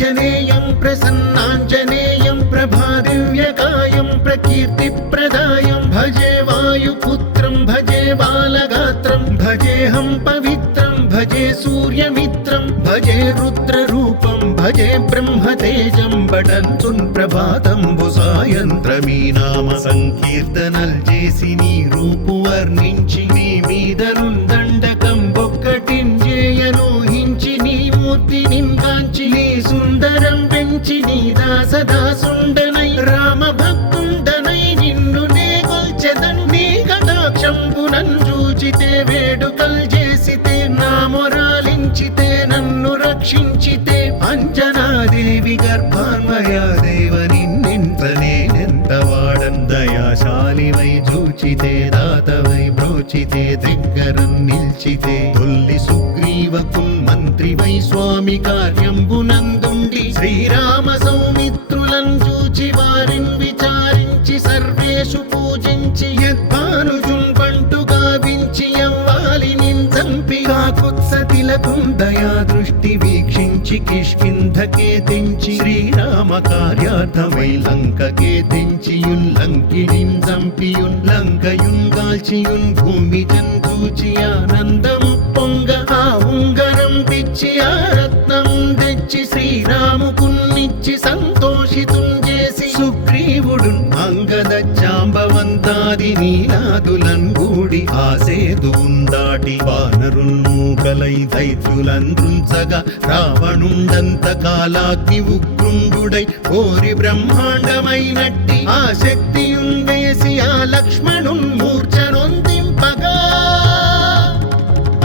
श्रीयाञ्जनेयं प्रसन्नाञ्जनेयं प्रभादिव्यकायं प्रकीर्तिप्रदायं भजे वायुपुत्रं भजे बालगात्रं भजेऽहं पवित्रं भजे सूर्यमित्रं भजे रुद्ररूपं भजे ब्रह्मतेजं बडन्तुन् ప్రభాతంబు సాయంత్రమీ నామ సంకీర్తనల్ చేసి నీ రూపు వర్ణించి నీ మీదనుందండకం ఒక్కటించేయనూహించి నీ మూర్తి నింగాంచి నీ సుందరం పెంచి నీ దాసదాసుండనై రామ భక్తుండనై నిన్ను నే కొల్చెదన్ నీ కటాక్షంబునన్ చూచితే వేడుకల్ చేసితే నా మొరాలించితే నన్ను రక్షించితే అంజనాదేవి గర్భాన్వయా దేవ నిన్నెంత వాడన్ దయాశాలివై చూచితే దాతవై బ్రోచితే దగ్గరం నిల్చితే తొల్లి సుగ్రీవకున్ మంత్రివై స్వామి కార్యంబునందుండి శ్రీరామ సౌమిత్రులను చూచి వారిని విచారించి సర్వేషు పూజించి యద్భానుజున్ బంటు గావించి యవ్వాలి నించంపి కాకుత్సతిలకుం దయా దృష్టి వీక్షించి కిష్కింధకే తెంచి శ్రీరామ కార్యార్థమై లంకకే తెంచియున్ లంకిణిన్ చంపియున్ లంకయున్ గాల్చియున్ భూమి జంతూచి ఆనందం పొంగ ఆ ఉంగరం పిచ్చి ఆ రత్నం తెచ్చి శ్రీరాముకున్నిచ్చి సంతోషితున్ చేసి సుగ్రీవుడు అంగద జాంబవంతాది నీలాదులన్ గూడి ఆసేతువున్ దాటి వానరున్ మూకలై దైత్యులందృంచగా రావణుండంత కాలాగ్ని ఉగ్రుండుడై కోరి బ్రహ్మాండమైనట్టి ఆ శక్తియున్ వేసి ఆ లక్ష్మణున్ మూర్ఛనొందింపగా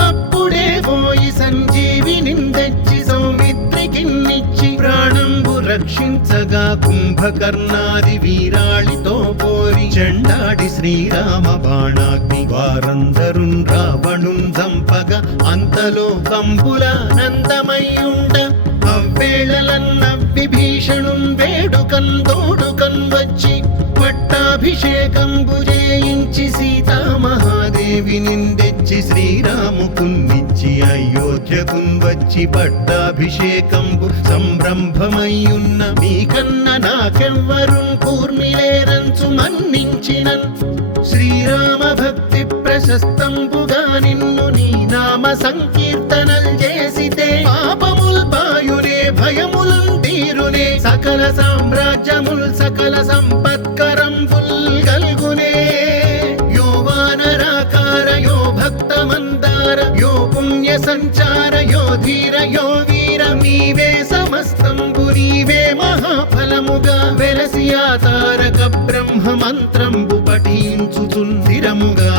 అప్పుడే పోయి సంజీవిని తెచ్చి సౌమిత్రికిన్నిచ్చి ప్రాణంబు రక్షించగా కుంభకర్ణాది వీరాళితో పోరి చెండాడి శ్రీరామ బాణాగ్ని వారందరున్ రావణున్ చంపగా అంతలో కంబులానందమయ్యుండ అవ్వేళలన్నవ్విభీషణున్ వేడుకన్ తోడుకన్ వచ్చి పట్టాభిషేకంబు చేయించి సీతామహాదేవి నిందెచ్చి శ్రీరాముకున్నిచ్చి అయోధ్యకున్ వచ్చి పట్టాభిషేకంబు సంరంభమయ్యున్న మీకన్న నాకెవ్వరున్ కూర్మిలేరంచు మన్నించినన్ శ్రీరామ భక్తి ప్రశస్తంబుగా నిన్ను నీ నామ సంకీర్తనల్ చేసితే పాపముల్ బాయునే భయములున్ తీరునే సకల సామ్రాజ్యముల్ సకల సంపత్కరంబుల్ గల్గునే యో వానరాకార యో భక్త మందార యో పుణ్య సంచార యో ధీర యో వీర నీవే సమస్తంబు నీవే మహాఫలముగా వెలసి ఆ తారక బ్రహ్మ మంత్రంబు పఠించుచుందిరముగా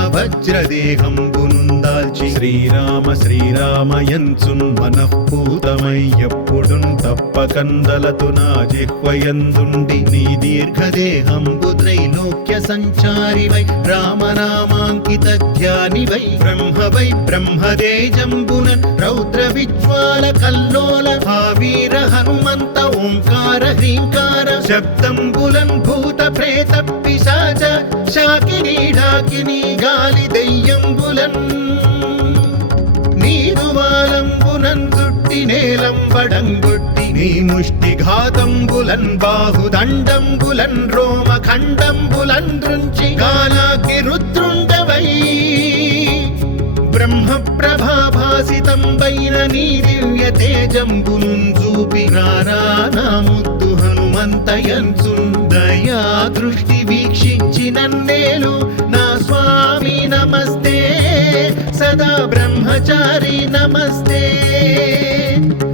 వజ్రదేహంబునుందాల్చి శ్రీరామ శ్రీరామయంచున్ మనఃపూతమై ఎప్పుడున్ తప్పకందలతు నా జిహ్వయందుండి నీ దీర్ఘదేహంబు త్రైలోక్య సంచారివై రామనామాంకిత ధ్యానివై బ్రహ్మవై బ్రహ్మదేజంబునన్ రౌద్ర విజ్వాల కల్లోల భావీర హనుమంత ఓంకార హ్రీంకార శబ్దంబులన్ భూత ప్రేత పిశాచ శాకినీ ఢాకినీ గాలి దెయ్యంబులన్ నీరువాలంబునన్ చుట్టి నేలంబడంగొట్టి నీ ముష్టి ఘాతంబులన్ బాహుదండంబులన్ రోమ ఖండంబులన్ దృంచి గాలాగ్ని రుద్రుండవై బ్రహ్మ ప్రభాభాసితంబైన నీ దివ్య తేజంబునున్ చూపి రానా ముద్దు హనుమంతయంచున్ దయా దృష్టి వీక్షించి నన్నేలు నా స్వామి నమస్తే సదా బ్రహ్మచారి నమస్తే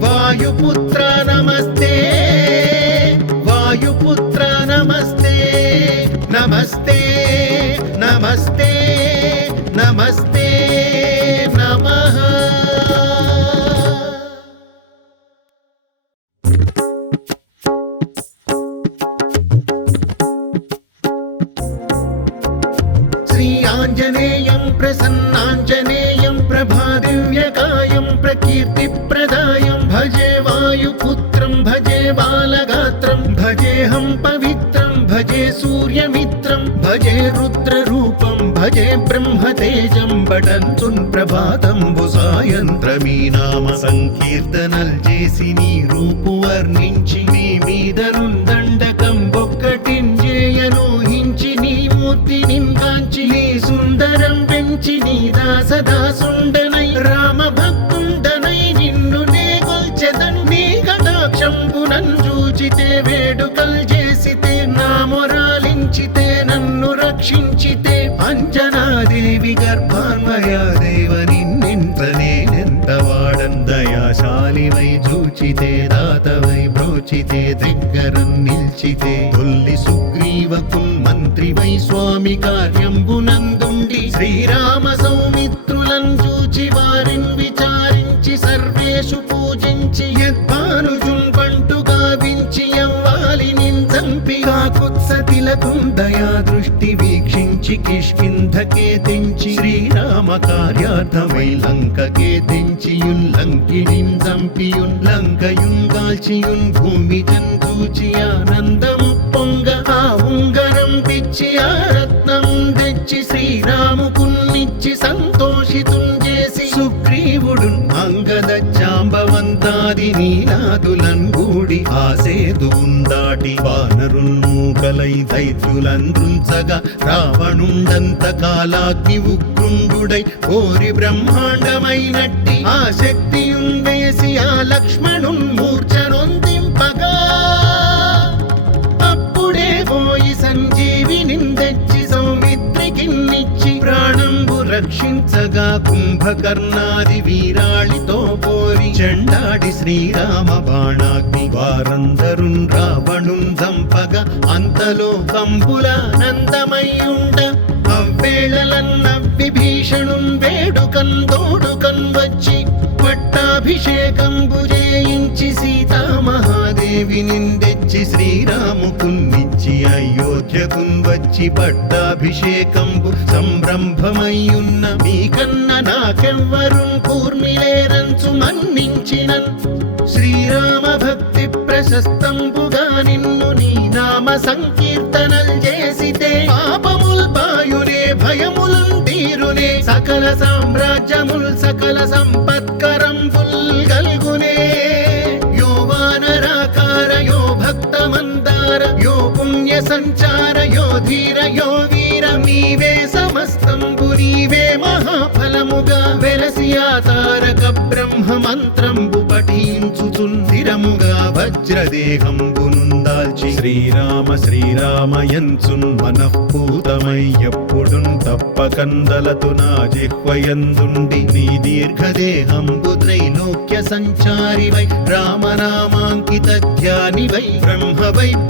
వాయుపుత్ర నమస్తే వాయుపుత్ర నమస్తే నమస్తే నమస్తే నమస్తే నమః. శ్రీయాञ्जनेयं प्रसन्नाञ्जनेयं प्रभादिव्यकायं प्रकीर्तिप्रदायं भजे वायुपुत्रं भजे बालगात्रं भजेऽहं पवित्रं भजे सूर्यमित्रं भजे रुद्ररूपं भजे ब्रह्मतेजं పఠంతున్ ప్రభాతంబు సాయంత్రమీ నామ సంకీర్తనల్ చేసి నీ రూపు వర్ణించి నీ మీదనున్ దండకం ఒక్కటింజేయనూహించి నీ మూర్తి నింకాంచి నీ సుందరం పెంచి నీ దాసదాసుండనై రామ భక్తుండనై నిన్ను నే గొల్చెదన్ నీ కటాక్షంబునన్ చూచితే వేడుకల్ చేసితే నా మొరాలించితే నన్ను రక్షించితే అంజనాదేవి గర్భాన్వయా దేవ నిన్నెంత వాడన్ దయాశాలివై చూచితే దాతవై బ్రోచితే దగ్గరం నిల్చితే తొల్లి సుగ్రీవకుల్ మంత్రివై స్వామి కార్యంబునందుండి శ్రీరామ సౌమిత్రులను చూచి వారిని విచారించి సర్వేషు పూజించి యద్భానుజున్ పంటు గావించి యవ్వాలి నించంపి కాకుత్సతిలకుం దయా దృష్టి వీక్షించి కిష్కింధకే తెంచి శ్రీరామ కార్యార్థమై లంకకే తెంచియున్ లంకిణిన్ చంపియున్ లంకయున్ గాల్చియున్ భూమి జంతూచి ఆనందము పొంగ ఆ ఉంగరం పిచ్చి ఆ రత్నం తెచ్చి శ్రీరాముకున్నిచ్చి సంతోషితుం చేసి సుగ్రీవుడు అంగద జాంబవంతాది నీలాదులన్ గూడి ఆ సేతువున్ దాటి వానరుల్ మూకలై దైత్యులందృంచగా రావణుండంత కాలాగ్ని ఉగ్రుండుడై కోరి బ్రహ్మాండమైనట్టి ఆ శక్తియున్ వేసి ఆ లక్ష్మణున్ మూర్ఛనొందింపగా అప్పుడే పోయి సంజీవిని తెచ్చి సౌమిత్రికిన్నిచ్చి ప్రాణంబు రక్షించగా కుంభకర్ణాది వీరాళితో పోరి చెండాడి శ్రీరామ బాణాగ్ని వారందరున్ రావణున్ చంపగా అంతలో కంబులానందమయ్యుండ అవ్వేళలన్న విభీషణున్ వేడుకన్ తోడుకన్ వచ్చి పట్టాభిషేకంబు చేయించి సీతామహాదేవిని తెచ్చి శ్రీరాముకున్నిచ్చి అయోధ్యకున్ వచ్చి పట్టాభిషేకంబు సంరంభమయ్యున్న మీకన్న నాకెవ్వరున్ కూర్మిలేరంచు మన్నించినన్ శ్రీరామ భక్తి ప్రశస్తంబుగా నిన్ను నీ నామ సంకీర్తనల్ చేసితే పాపముల్ బాయునే భయములున్ తీరునే సకల సామ్రాజ్యముల్ సకల సంపత్కరంబుల్ గల్గునే యో వానరాకార యో భక్త మందార యో పుణ్య సంచార యో ధీర యో వీర నీవే సమస్తంబు నీవే మహాఫలముగా వెలసి ఆ తారక బ్రహ్మ మంత్రంబు పఠించుచుందిరముగా వజ్రదేహంబునుందాల్చి శ్రీరామ శ్రీరామయంచున్ మనఃపూతమై ఎప్పుడున్ తప్పకందలతు నా జిహ్వయందుండి నీ దీర్ఘదేహంబు త్రైలోక్య సంచారివై రామనామాంకిత ధ్యానివై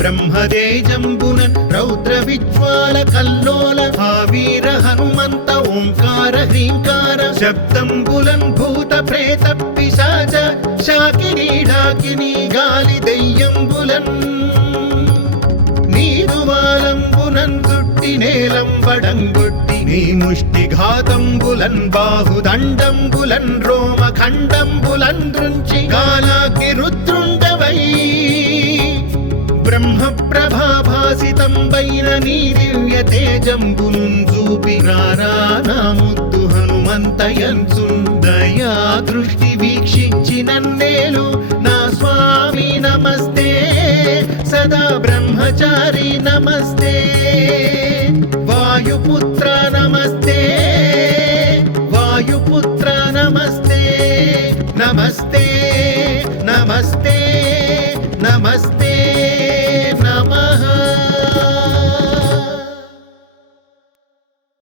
బ్రహ్మదేజంబునన్ రౌద్ర విజ్వాల కల్లోల ఆ వీర హనుమంత ఓంకార హ్రీంకార శబ్దంబులన్ భూత ప్రేత పిశాచ శాకినీ డాకినీ గాలి దెయ్యంబులన్ నీదువాలంబునన్ చుట్టి నేలంబడంగొట్టి నీ ముష్టి ఘాతంబులన్ బాహుదండంబులన్ రోమ ఖండంబులన్ దృంచి కాలాగ్ని రుద్రుండవై బ్రహ్మ ప్రభాభాసితంబైన నీ దివ్య తేజంబునున్ చూపి రానా ముద్దు హనుమంతయంచున్ దయా దృష్టి వీక్షించి నన్నేలు నా స్వామి నమస్తే సదా బ్రహ్మచారి నమస్తే వాయుపుత్ర నమస్తే వాయుపుత్ర నమస్తే నమస్తే నమస్తే